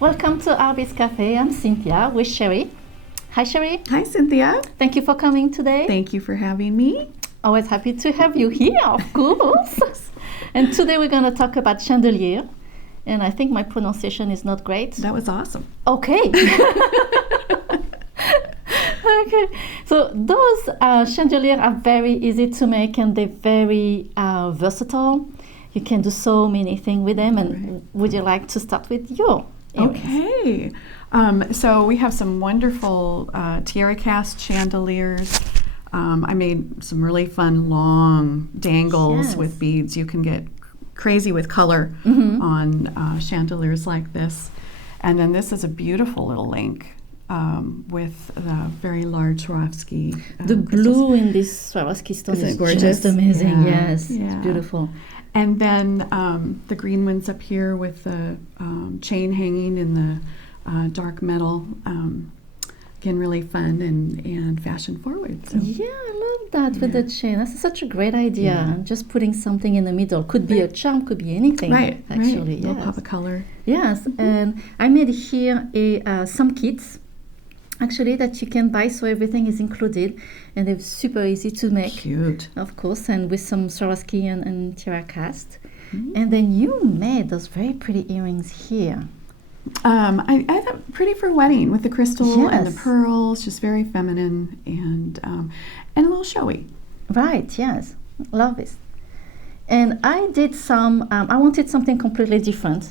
Welcome to Artbeads Cafe. I'm Cynthia with Cheri. Hi, Cheri. Hi, Cynthia. Thank you for coming today. Thank you for having me. Always happy to have you here, of course. And today we're going to talk about chandelier. And I think my pronunciation is not great. That was awesome. Okay. Okay. So those chandeliers are very easy to make and they're very versatile. You can do so many things with them. And would you like to start with your earrings? Okay. So we have some wonderful tiara cast chandeliers. I made some really fun long dangles with beads. You can get crazy with color on chandeliers like this. And then this is a beautiful little link with the very large Swarovski. The blue in this Swarovski stone is gorgeous? just amazing. Yeah. Yes, Yeah. it's beautiful. And then the green ones up here with the chain hanging in the dark metal. Again, really fun and fashion forward. So. Yeah, I love that with the chain. That's such a great idea. Yeah. Just putting something in the middle. Could be a charm, could be anything. Actually, Little pop of color. Yes, and I made here some kits. Actually, that you can buy, so everything is included, and they're super easy to make. Cute. Of course, and with some Swarovski and tiara cast. And then you made those very pretty earrings here. I thought pretty for wedding with the crystal and the Yes. pearls, just very feminine and a little showy. Right, yes. Love this. And I did some, I wanted something completely different.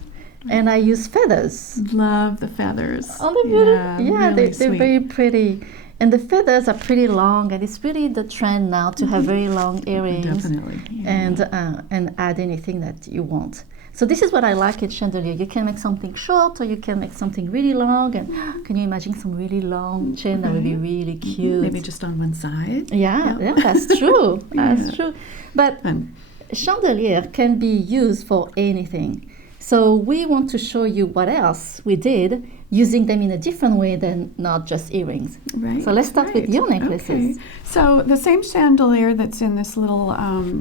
And I used feathers. Love the feathers. Oh, they're beautiful. Yeah, really they're sweet. very pretty. And the feathers are pretty long, and it's really the trend now to have very long earrings. Definitely. Yeah. And add anything that you want. So this is what I like in chandelier. You can make something short, or you can make something really long. And can you imagine some really long chain? That would be really cute. Maybe just on one side. Yeah, that's true. That's Yeah. true. But Fun. chandelier can be used for anything. So we want to show you what else we did using them in a different way than not just earrings. Right. So let's start with your necklaces. Okay. So the same chandelier that's in this little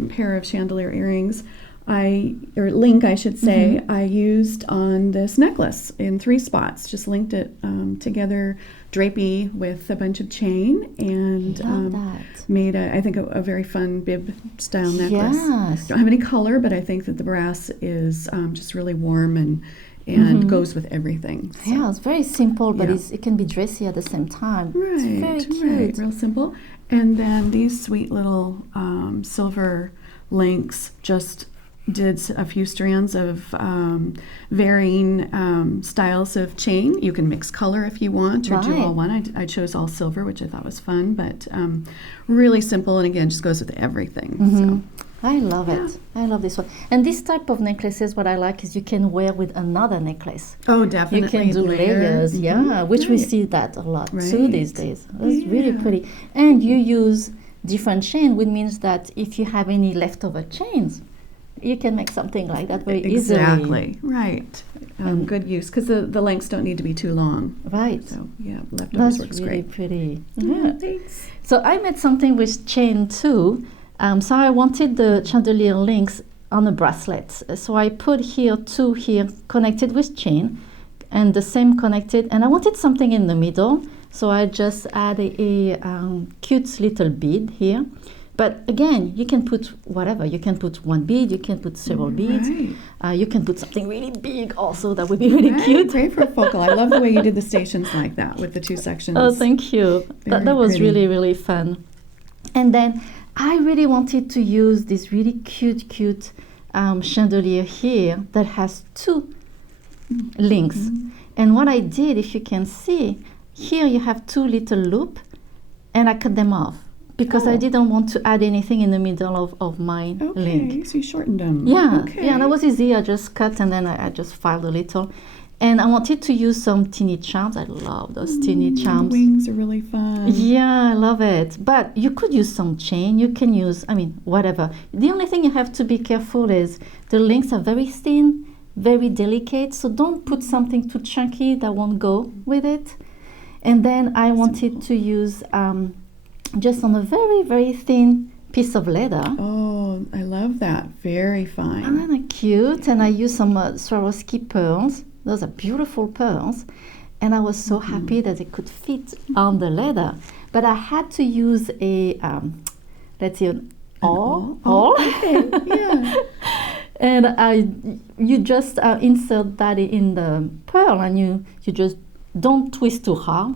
pair of chandelier earrings, or link, I should say, I used on this necklace in 3 spots. Just linked it together, drapey with a bunch of chain, and Love that. made I think a very fun bib style necklace. Yes. Don't have any color, but I think that the brass is just really warm and goes with everything. So. Yeah, it's very simple, but Yeah. it can be dressy at the same time. It's very cute. Right, real simple. And then these sweet little silver links, just did a few strands of varying styles of chain. You can mix color if you want, or do all one. I chose all silver, which I thought was fun, but really simple, and again, just goes with everything. So. I love it. I love this one. And this type of necklaces, what I like is you can wear with another necklace. Oh, definitely. You can do layers, which we see that a lot too these days. It's really pretty. And you use different chain, which means that if you have any leftover chains, you can make something like that very easily. Exactly, right. Good use, because the lengths don't need to be too long. Right. So, yeah, leftovers That's works really great. pretty. Yeah, thanks. So I made something with chain too. So I wanted the chandelier links on a bracelet. So I put here 2 here connected with chain, and the same connected. And I wanted something in the middle, so I just added a cute little bead here. But again, you can put whatever. You can put 1 bead, you can put several beads. You can put something really big also. That would be really cute. Great for focal. I love the way you did the stations like that with the 2 sections. Oh, thank you. That was pretty. really, really fun. And then I really wanted to use this really cute chandelier here that has 2 links. And what I did, if you can see, here you have 2 little loops, and I cut them off because I didn't want to add anything in the middle of my link. Okay, so you shortened them. Yeah, Okay. yeah, that was easy. I just cut and then I just filed a little. And I wanted to use some teeny charms. I love those teeny charms. The wings are really fun. Yeah, I love it. But you could use some chain. You can use, whatever. The only thing you have to be careful is the links are very thin, very delicate. So don't put something too chunky that won't go with it. And then I wanted to use just on a very, very thin piece of leather. Oh, I love that. Very fine. And cute. And I use some Swarovski pearls Those are beautiful pearls. And I was so happy that it could fit on the leather. But I had to use a, let's see, an awl. Okay, yeah. And you just insert that in the pearl, and you just don't twist too hard.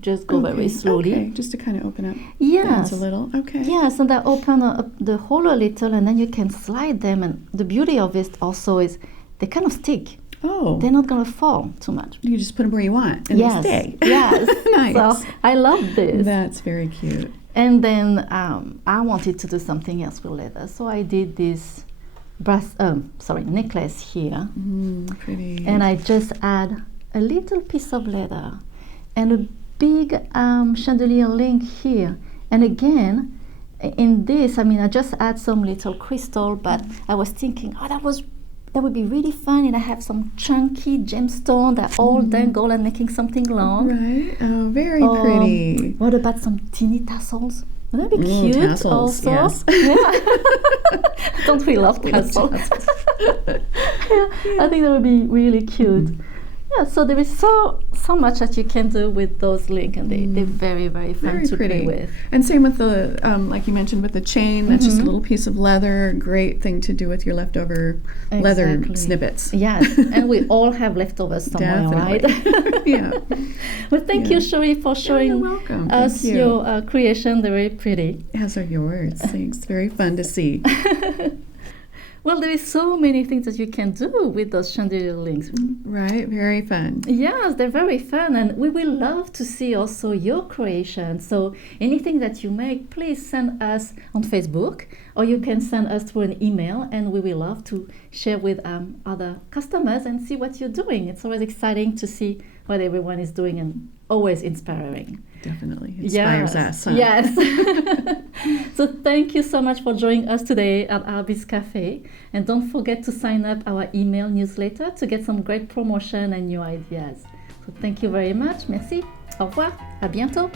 Just go very slowly. Okay, just to kind of open up. Yes. A little. Okay. Yes, and I open up the hole a little, and then you can slide them. And the beauty of it also is they kind of stick. Oh. They're not going to fall too much. You just put them where you want, and they stay. Yes. Nice. So I love this. That's very cute. And then I wanted to do something else with leather, so I did this necklace here. Pretty. And I just add a little piece of leather and a big chandelier link here. And again, in this, I mean, I just add some little crystal, but I was thinking, that would be really fun, and I have some chunky gemstone that all dangle and making something long. Right. Oh, very pretty. What about some teeny tassels? Would that be cute? Tassels, also? yes. Yeah. Don't we love tassels? I think that would be really cute. Yeah, so there is so much that you can do with those links, and they're very, very fun very to pretty. play with. And same with the, like you mentioned, with the chain. That's just a little piece of leather. Great thing to do with your leftover leather snippets. Yes, and we all have leftovers somewhere, right? Yeah. Well, thank you, Cheri, for showing you're welcome. us Thank you. your creation. They're very pretty. As are yours. Thanks. Very fun to see. Well, there is so many things that you can do with those chandelier links. Right, very fun. Yes, they're very fun, and we will love to see also your creation. So anything that you make, please send us on Facebook, or you can send us through an email, and we will love to share with other customers and see what you're doing. It's always exciting to see what everyone is doing, and always inspiring. Definitely inspires us. Huh? Yes. So thank you so much for joining us today at Artbeads Cafe. And don't forget to sign up our email newsletter to get some great promotion and new ideas. So thank you very much. Merci. Au revoir. À bientôt.